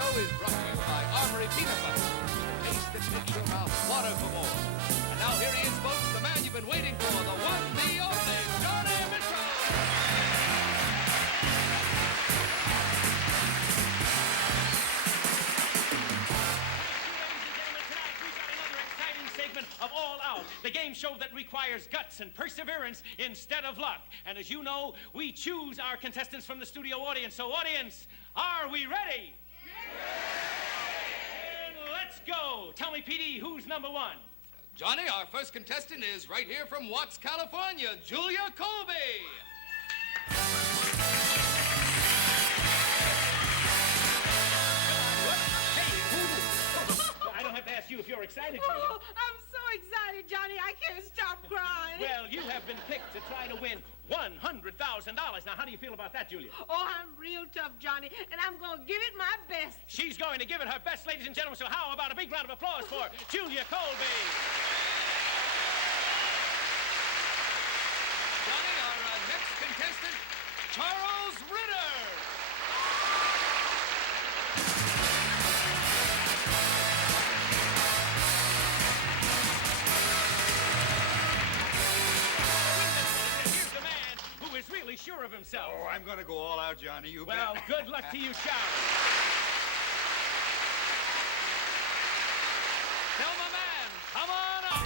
show is brought to you by Armory Peanut Butter. Taste that makes your mouth water for more. And now here he is, folks, the man you've been waiting for, the one, the only, Johnny Mitchell! Of All Out, the game show that requires guts and perseverance instead of luck. And as you know, we choose our contestants from the studio audience. So audience, are we ready? Yeah. Let's go. Tell me, Petey, who's number one? Johnny, our first contestant is right here from Watts, California, Julia Colby. I don't have to ask you if you're excited. Oh, I'm so excited, Johnny. I can't stop crying. Well, you have been picked to try to win $100,000. Now, how do you feel about that, Julia? Oh, I'm real tough, Johnny, and I'm going to give it my best. She's going to give it her best, ladies and gentlemen, so how about a big round of applause for Julia Colby? Johnny, our next contestant, Charles Ritter. Is really sure of himself. Oh, I'm going to go all out, Johnny. You bet. Well, good luck to you, Charlie. Thelma Man, come on up.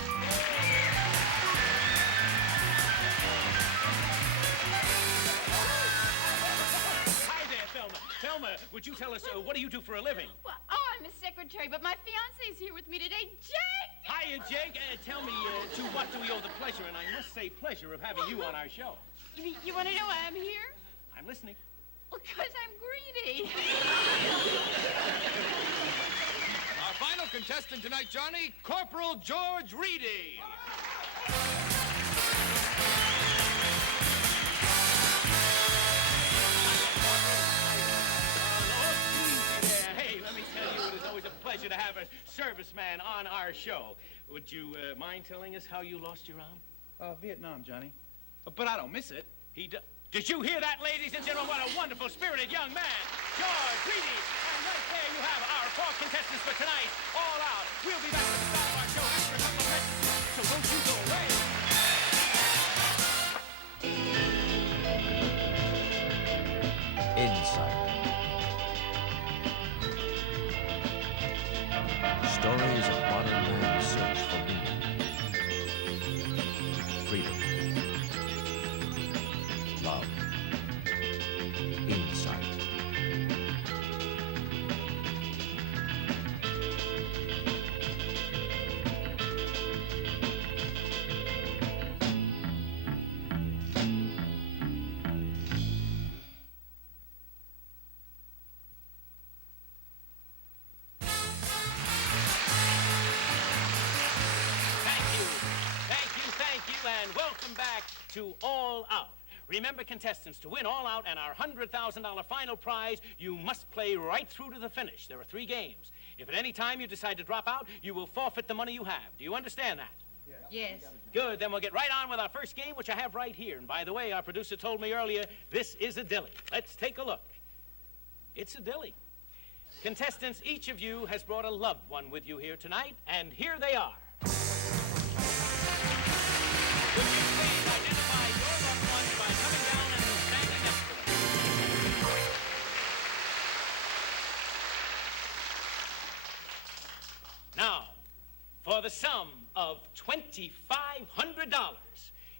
Hi there, Thelma. Thelma, would you tell us, what do you do for a living? Well, I'm a secretary, but my fiancé's here with me today, Jake! Hiya, Jake. Tell me, to what do we owe the pleasure, and I must say pleasure, of having you on our show? You want to know why I'm here? I'm listening. Well, because I'm greedy. Our final contestant tonight, Johnny, Corporal George Reedy. Hey, let me tell you, it is always a pleasure to have a serviceman on our show. Would you mind telling us how you lost your arm? Vietnam, Johnny. But I don't miss it. Did you hear that, ladies and gentlemen? What a wonderful, spirited young man, George Reedy. And right there you have our four contestants for tonight, All Out. We'll be back at the start of our show after a couple of minutes, so don't you go away. Insight. Stories of modern man's search for meaning, freedom, love, insight. And welcome back to All Out. Remember, contestants, to win All Out and our $100,000 final prize, you must play right through to the finish. There are 3 games. If at any time you decide to drop out, you will forfeit the money you have. Do you understand that? Yes. Good, then we'll get right on with our first game, which I have right here. And by the way, our producer told me earlier, this is a dilly. Let's take a look. It's a dilly. Contestants, each of you has brought a loved one with you here tonight, and here they are. Would you please identify your loved ones by coming down and standing next to them? Now, for the sum of $2,500,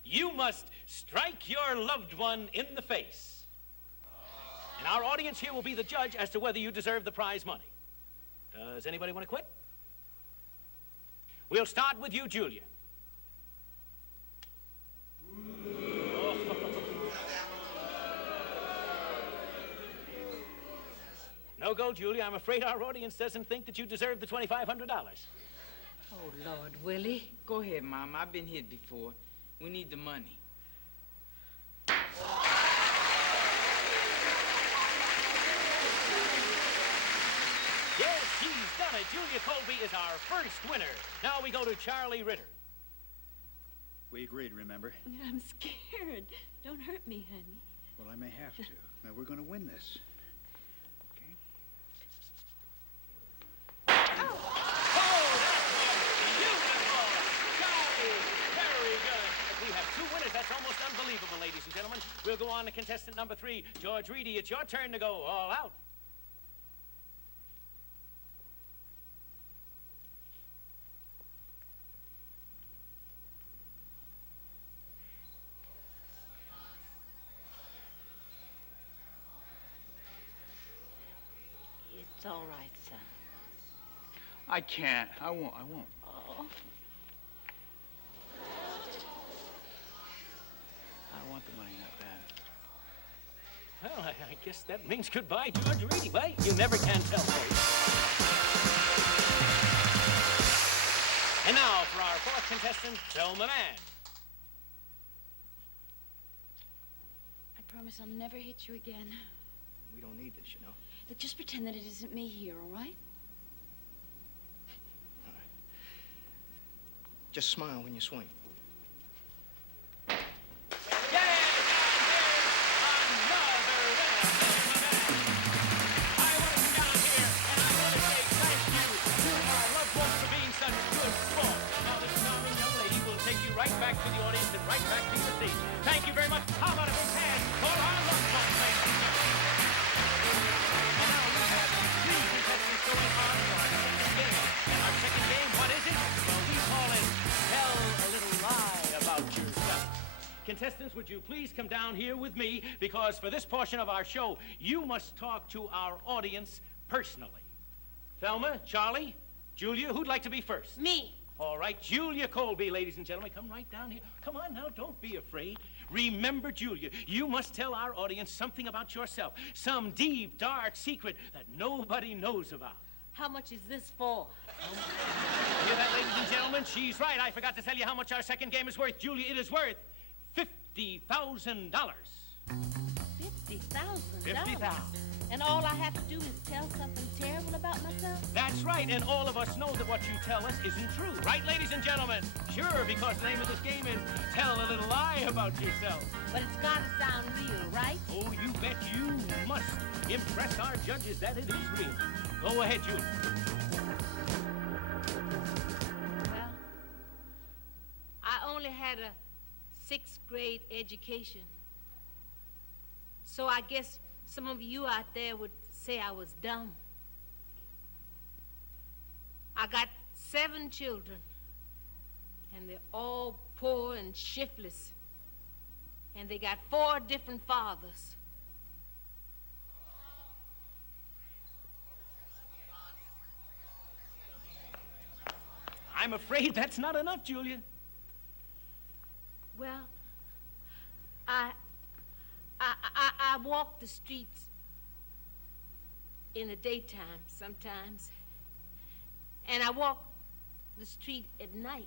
you must strike your loved one in the face. And our audience here will be the judge as to whether you deserve the prize money. Does anybody want to quit? We'll start with you, Julia. No go, Julia. I'm afraid our audience doesn't think that you deserve the $2,500. Oh, Lord, Willie. Go ahead, Mom. I've been hit before. We need the money. Yes, she's done it. Julia Colby is our first winner. Now we go to Charlie Ritter. We agreed, remember? I'm scared. Don't hurt me, honey. Well, I may have to. Now, we're going to win this. Okay? We'll go on to contestant number 3. George Reedy, it's your turn to go all out. It's all right, son. I can't. I won't. Oh. I want the money that bad. Well, I guess that means goodbye, George Reedy. Well, you never can tell, folks. And now for our 4th contestant, Thelma Mann. I promise I'll never hit you again. We don't need this, you know. Look, just pretend that it isn't me here, all right? All right. Just smile when you swing. Right back to the audience and right back to your seat. Thank you very much. How about a big hand for our loved ones, ladies and gentlemen? And now we have 3 contestants going on for our second game. And our second game, what is it? Well, we call it Tell a Little Lie About Yourself. Contestants, would you please come down here with me, because for this portion of our show, you must talk to our audience personally. Thelma, Charlie, Julia, who'd like to be first? Me. All right, Julia Colby, ladies and gentlemen, come right down here. Come on now, don't be afraid. Remember, Julia, you must tell our audience something about yourself, some deep, dark secret that nobody knows about. How much is this for? Hear that, ladies and gentlemen? She's right. I forgot to tell you how much our second game is worth. Julia, it is worth $50,000. $50,000? $50,000. And all I have to do is tell something terrible about myself? That's right, and all of us know that what you tell us isn't true. Right, ladies and gentlemen? Sure, because the name of this game is Tell a Little Lie About Yourself. But it's gotta sound real, right? Oh, you bet you must impress our judges that it is real. Go ahead, Julie. Well, I only had a 6th grade education. So I guess some of you out there would say I was dumb. I got 7 children, and they're all poor and shiftless. And they got 4 different fathers. I'm afraid that's not enough, Julia. Well, I walk the streets in the daytime sometimes, and I walk the street at night.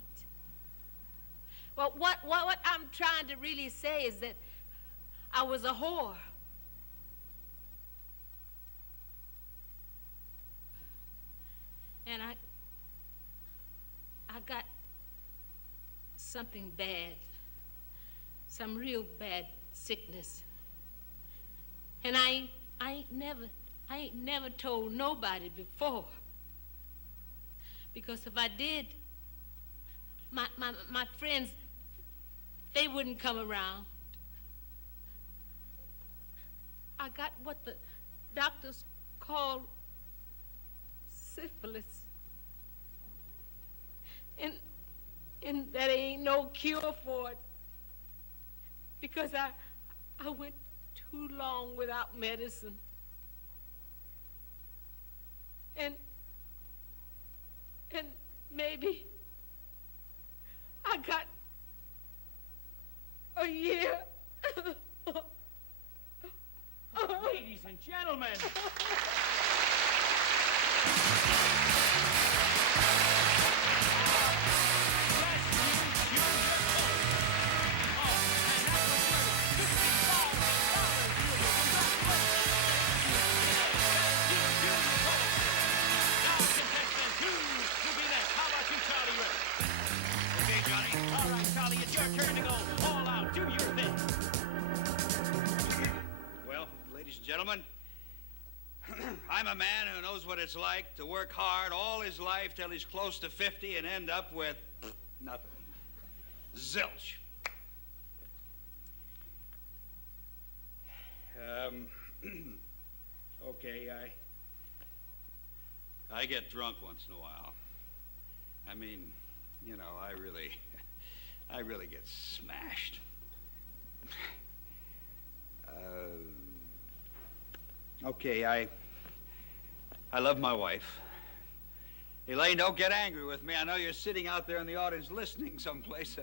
Well, what I'm trying to really say is that I was a whore. And I got something bad, some real bad sickness. And I ain't never told nobody before. Because if I did, my friends, they wouldn't come around. I got what the doctors call syphilis. And there ain't no cure for it. Because I went too long without medicine. And maybe I got a year. Ladies and gentlemen. Gentlemen, I'm a man who knows what it's like to work hard all his life till he's close to 50 and end up with nothing. Zilch. Okay, I get drunk once in a while. I mean, you know, I really get smashed. Okay, I love my wife. Elaine, don't get angry with me. I know you're sitting out there in the audience listening someplace.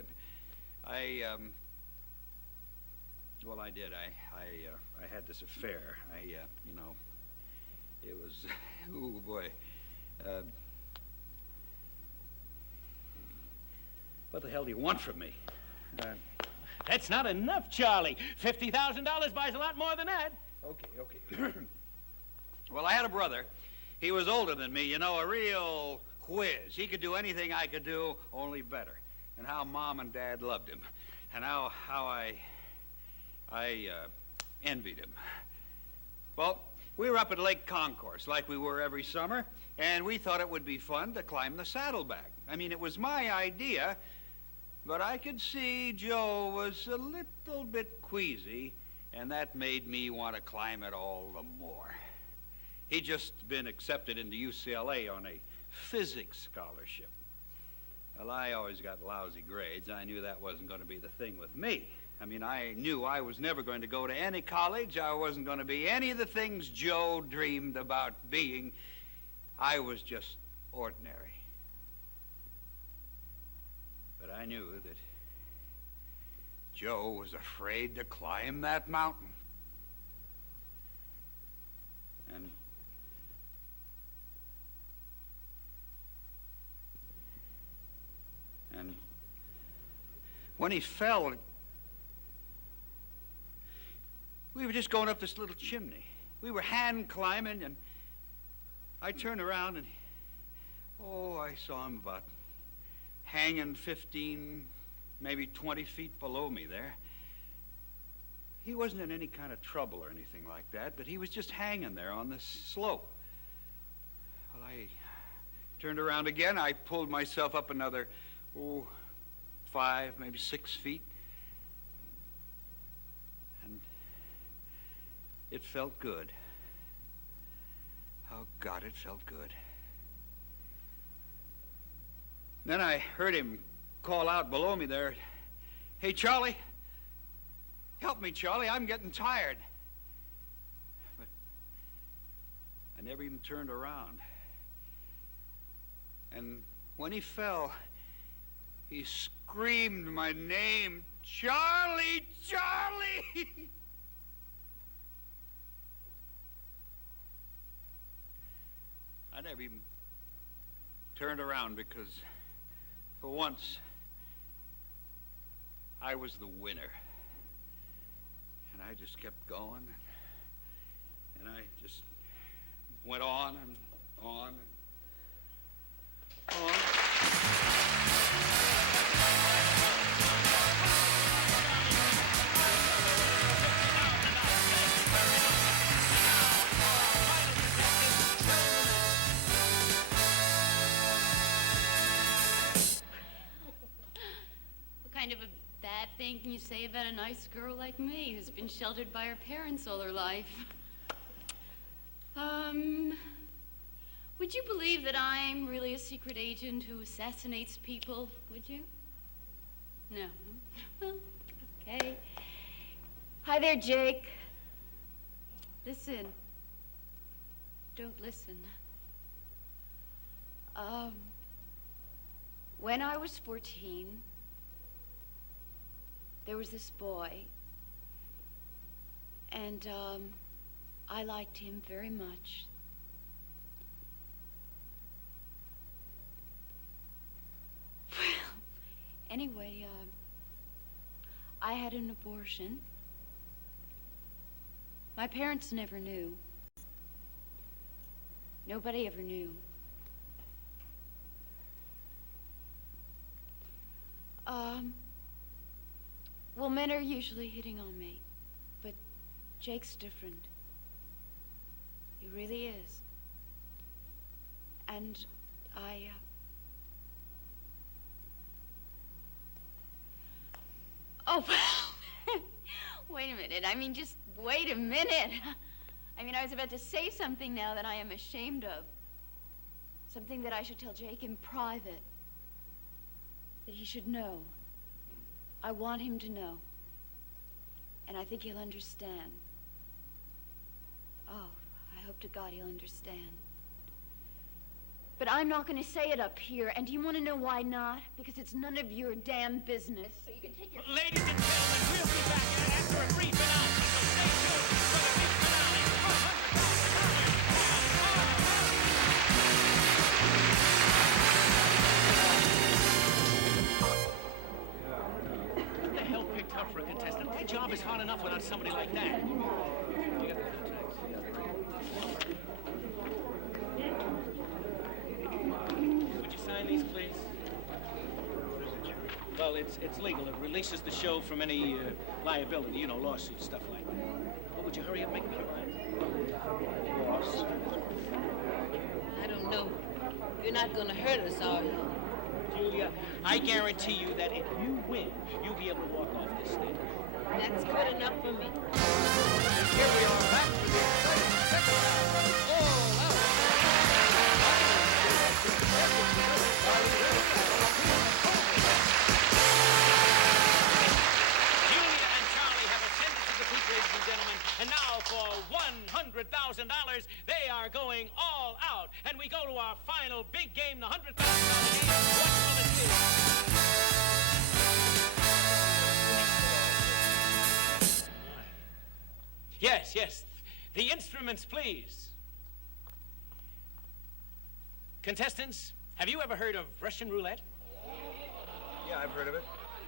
Well, I did. I had this affair. You know, it was, oh boy. What the hell do you want from me? That's not enough, Charlie. $50,000 buys a lot more than that. Okay. Well, I had a brother. He was older than me, you know, a real whiz. He could do anything I could do, only better. And how Mom and Dad loved him. And how I envied him. Well, we were up at Lake Concourse like we were every summer, and we thought it would be fun to climb the saddleback. I mean, it was my idea, but I could see Joe was a little bit queasy, and that made me want to climb it all the more. He'd just been accepted into UCLA on a physics scholarship. Well, I always got lousy grades. I knew that wasn't going to be the thing with me. I mean, I knew I was never going to go to any college. I wasn't going to be any of the things Joe dreamed about being. I was just ordinary. But I knew that Joe was afraid to climb that mountain. And when he fell, we were just going up this little chimney. We were hand climbing, and I turned around and, I saw him about hanging 15, maybe 20 feet below me there. He wasn't in any kind of trouble or anything like that, but he was just hanging there on this slope. Well, I turned around again. I pulled myself up another, 5, maybe 6 feet. And it felt good. Oh, God, it felt good. Then I heard him call out below me there, "Hey, Charlie, help me, Charlie, I'm getting tired." But I never even turned around. And when he fell, he screamed my name, "Charlie, Charlie!" I never even turned around because, for once, I was the winner. And I just kept going, and I just went on and on and on. What kind of a bad thing can you say about a nice girl like me who's been sheltered by her parents all her life? Would you believe that I'm really a secret agent who assassinates people? Would you? No. Well, okay. Hi there, Jake. Listen. Don't listen. When I was 14, there was this boy, and I liked him very much. Well, anyway, I had an abortion. My parents never knew. Nobody ever knew. Well, men are usually hitting on me, but Jake's different. He really is. And Oh, wait a minute. I mean, just Wait a minute. I mean, I was about to say something now that I am ashamed of. Something that I should tell Jake in private. That he should know. I want him to know. And I think he'll understand. Oh, I hope to God he'll understand. But I'm not going to say it up here. And do you want to know why not? Because it's none of your damn business. So you can take your... Ladies and gentlemen, we'll be back after a brief announcement. So stay tuned for the big finale. What the hell picked up for a contestant? My job is hard enough without somebody like that. You got the contracts? Would you sign these, please? Well, it's legal. It releases the show from any liability, you know, lawsuits, stuff like that. Well, would you hurry up, make up your mind? I don't know. You're not going to hurt us, are you? Julia, I guarantee you that if you win, you'll be able to walk off this stage. That's good enough for me. And here we are back to the exciting second round. All out. Julia and Charlie have ascended to the peak, ladies and gentlemen, and now for $100,000, they are going all out. And we go to our final big game, the $100,000 game. What will it be? Yes. The instruments, please. Contestants, have you ever heard of Russian roulette? Yeah, I've heard of it.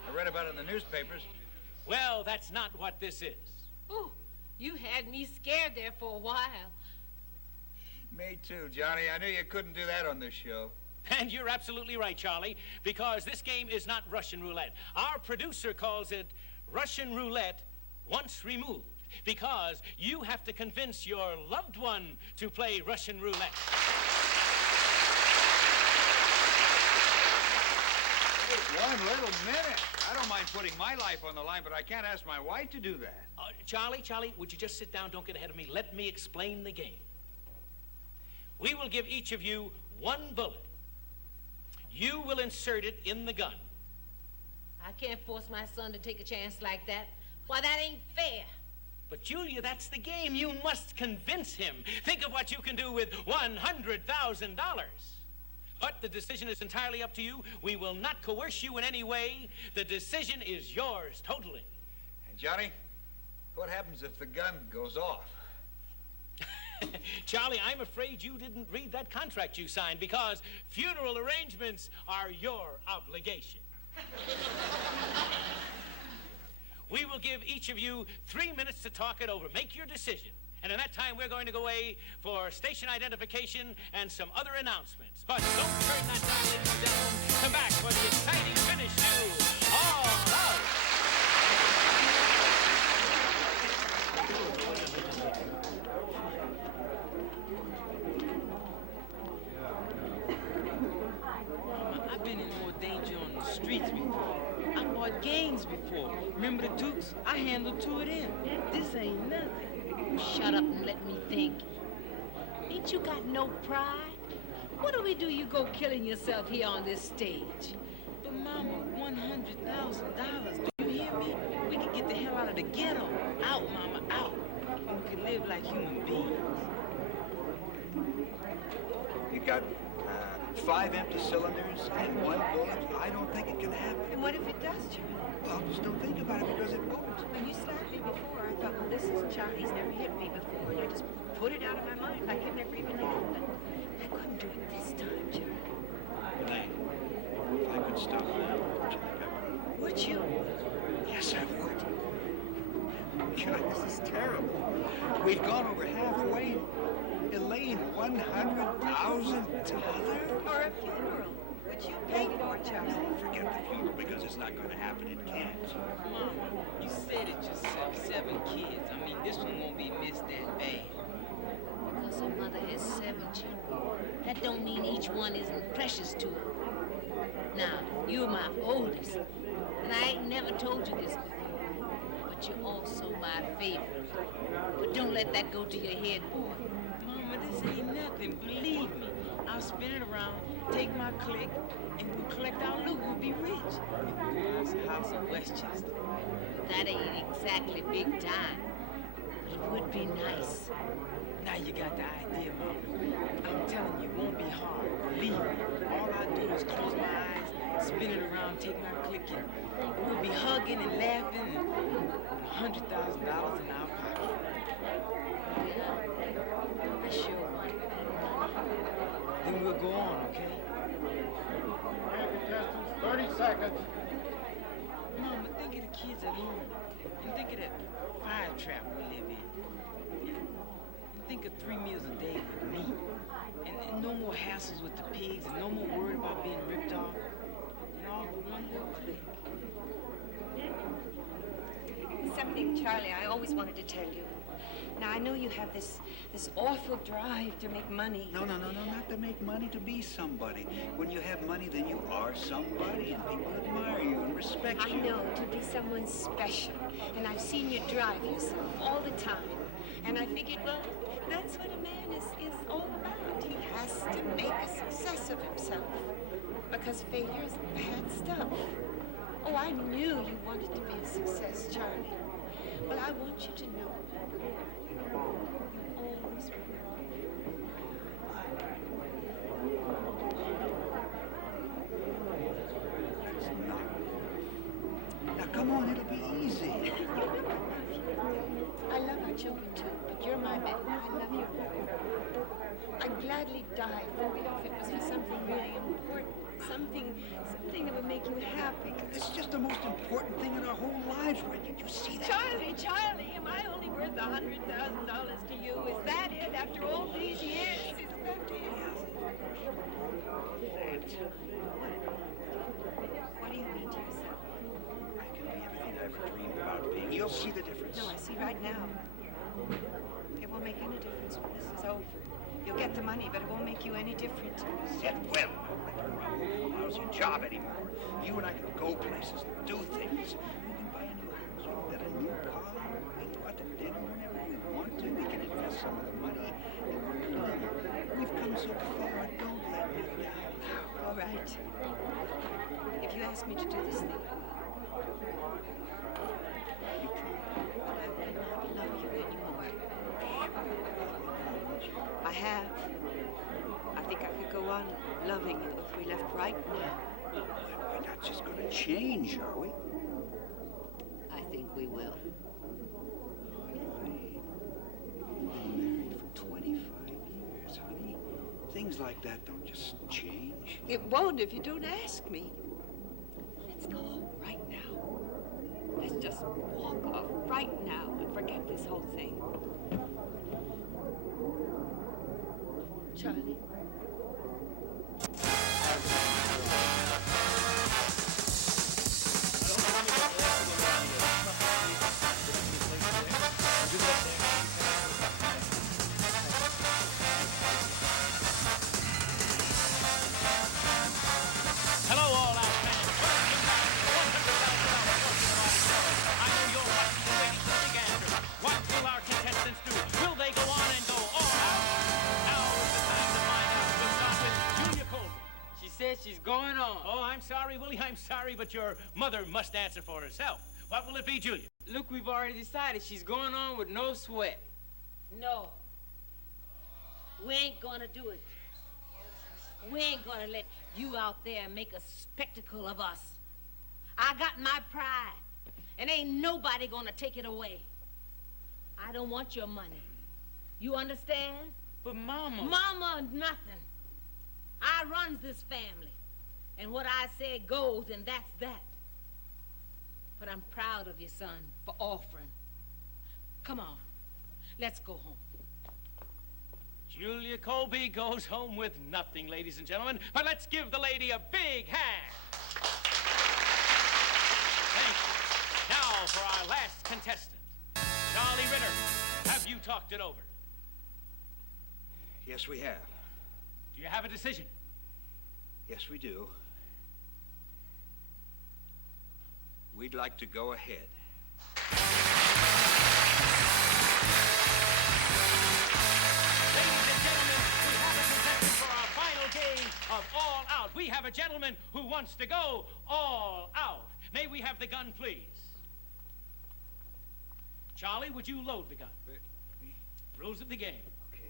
I read about it in the newspapers. Well, that's not what this is. Ooh, you had me scared there for a while. Me too, Johnny. I knew you couldn't do that on this show. And you're absolutely right, Charlie, because this game is not Russian roulette. Our producer calls it Russian roulette once removed, because you have to convince your loved one to play Russian roulette. One little minute. I don't mind putting my life on the line, but I can't ask my wife to do that. Charlie, would you just sit down? Don't get ahead of me. Let me explain the game. We will give each of you one bullet. You will insert it in the gun. I can't force my son to take a chance like that. Why, that ain't fair. But, Julia, that's the game. You must convince him. Think of what you can do with $100,000. But the decision is entirely up to you. We will not coerce you in any way. The decision is yours totally. And, Johnny, what happens if the gun goes off? Charlie, I'm afraid you didn't read that contract you signed, because funeral arrangements are your obligation. We will give each of you 3 minutes to talk it over. Make your decision. And in that time, we're going to go away for station identification and some other announcements. But don't turn that down, ladies and gentlemen. Come back for the exciting finish to All Out. I've been in more danger on the streets before. I bought gangs before. Remember the Dukes? I handled 2 of them. This ain't nothing. Shut up and let me think. Ain't you got no pride? What do we do you go killing yourself here on this stage? But Mama, $100,000. Do you hear me? We could get the hell out of the ghetto. Out, Mama, out. And we could live like human beings. You got 5 empty cylinders and 1 bullet. I don't think it can happen. And what if it does, Charlie? Well, just don't think about it, because it won't. When you slapped me before, I thought, well, this is Charlie's never hit me before. And I just put it out of my mind like it never even happened. I couldn't do it this time, Charlie. Elaine, if I could stop now, don't you think I would? Would you? Yes, I would. God, this is terrible. We've gone over halfway. Elaine, $100,000? Or a funeral. Would you pay for it, Charlie? No, forget the funeral, because it's not going to happen. It can't. Mama, you said it yourself. 7 kids. I mean, this one won't be missed that bad. Because her mother has 7 children. That don't mean each one isn't precious to her. Now, you're my oldest, and I ain't never told you this before. But but you're also my favorite. But don't let that go to your head, boy. Mama, this ain't nothing, believe me. I'll spin it around, take my click, and we'll collect our loot. We'll be rich. We'll go to the house in Westchester. That ain't exactly big time. It would be nice. Now you got the idea, Mama. I'm telling you, it won't be hard. Believe me. All I do is close my eyes, spin it around, take my click, and we'll be hugging and laughing and $100,000 in our pocket. Yeah, I sure want that. Then we'll go on, okay? Contestants, 30 seconds. Mama, think of the kids at home. And think of that fire trap we live in. Think of 3 meals a day with meat. And no more hassles with the pigs, and no more worried about being ripped off. And all for one little click. Something, Charlie, I always wanted to tell you. Now, I know you have this awful drive to make money. No, not to make money, to be somebody. When you have money, then you are somebody, and people admire you and respect you. I know, to be someone special. And I've seen you drive yourself all the time. And I figured, well, that's what a man is all about. He has to make a success of himself. Because failure is bad stuff. Oh, I knew you wanted to be a success, Charlie. Well, I want you to know. You always will. That's not. Now, come on, it'll be easy. I love our children, too, but you're my man. I love you more. I'd gladly die for you if it was for something really important. Something that would make you happy. This is just the most important thing in our whole lives. Why did you see that? Charlie, am I only worth $100,000 to you? Is that it after all these years? Is that it? What do you mean to yourself? I can be everything I ever dreamed about being. You'll see the difference. No, I see right now. It won't make any difference when this is over. You'll get the money, but it won't make you any different. Said well. I won't have a lousy job anymore. You and I can go places and do things. We can buy a new house, we can get a new car, we can go out to dinner whenever we want to. We can invest some of the money that we're doing. We've come so far. Don't let me down. All right. If you ask me to do this thing, I will. You can. But I will not love you anymore. I have. I think I could go on loving you if we left right now. We're not just going to change, are we? I think we will. Honey, we've been married for 25 years, honey. Things like that don't just change. It won't if you don't ask me. Let's go home right now. Let's just walk off right now and forget this whole thing. Charlie. Hello, all our fans. I know you're watching and waiting for the big answer. What will our contestants do? Will they go on and go all out? Now is the time to find out. We'll start with Julia Colby. She said she's going on. Oh, I'm sorry, Willie. I'm sorry, but your mother must answer for herself. What will it be, Julia? Look, we've already decided she's going on with no sweat. No. We ain't gonna do it. We ain't gonna let you out there make a spectacle of us. I got my pride, and ain't nobody gonna take it away. I don't want your money. You understand? But Mama... Mama, nothing. I runs this family, and what I say goes, and that's that. But I'm proud of you, son, for offering. Come on, let's go home. Julia Colby goes home with nothing, ladies and gentlemen. But let's give the lady a big hand. Thank you. Now for our last contestant. Charlie Ritter, have you talked it over? Yes, we have. Do you have a decision? Yes, we do. We'd like to go ahead. we have a gentleman who wants to go all out. May we have the gun, please? Charlie, would you load the gun? Rules of the game. Okay.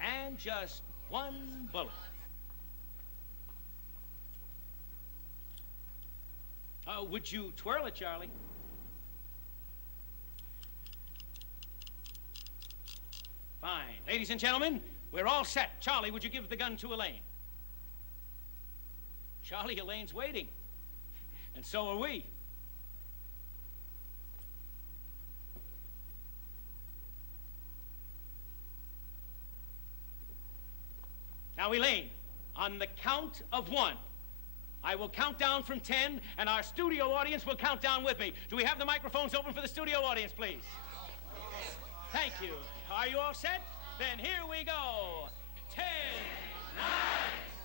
And just one bullet. Would you twirl it, Charlie? Fine. Ladies and gentlemen, we're all set. Charlie, would you give the gun to Elaine? Charlie, Elaine's waiting. And so are we. Now, Elaine, on the count of 1, I will count down from 10, and our studio audience will count down with me. Do we have the microphones open for the studio audience, please? Thank you. Are you all set? Then here we go. 10, 9,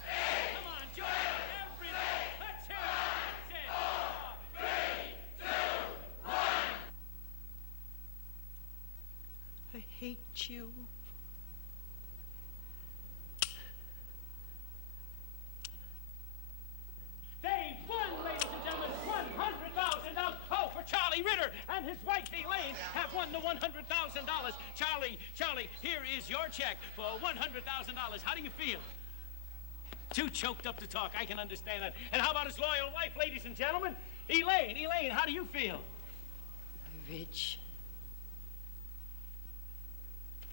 8. Come on, join us, everybody. Let's hear it. 4, 3, 2, 1. I hate you. They've won, ladies and gentlemen, $100,000. Oh, for Charlie Ritter and his wife Elaine have won the $100,000. Charlie, here is your check for $100,000. How do you feel? Too choked up to talk. I can understand that. And how about his loyal wife, ladies and gentlemen? Elaine, how do you feel? Rich.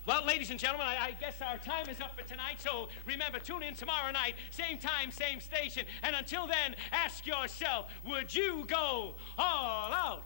Well, ladies and gentlemen, I guess our time is up for tonight, so remember, tune in tomorrow night, same time, same station. And until then, ask yourself, would you go all out?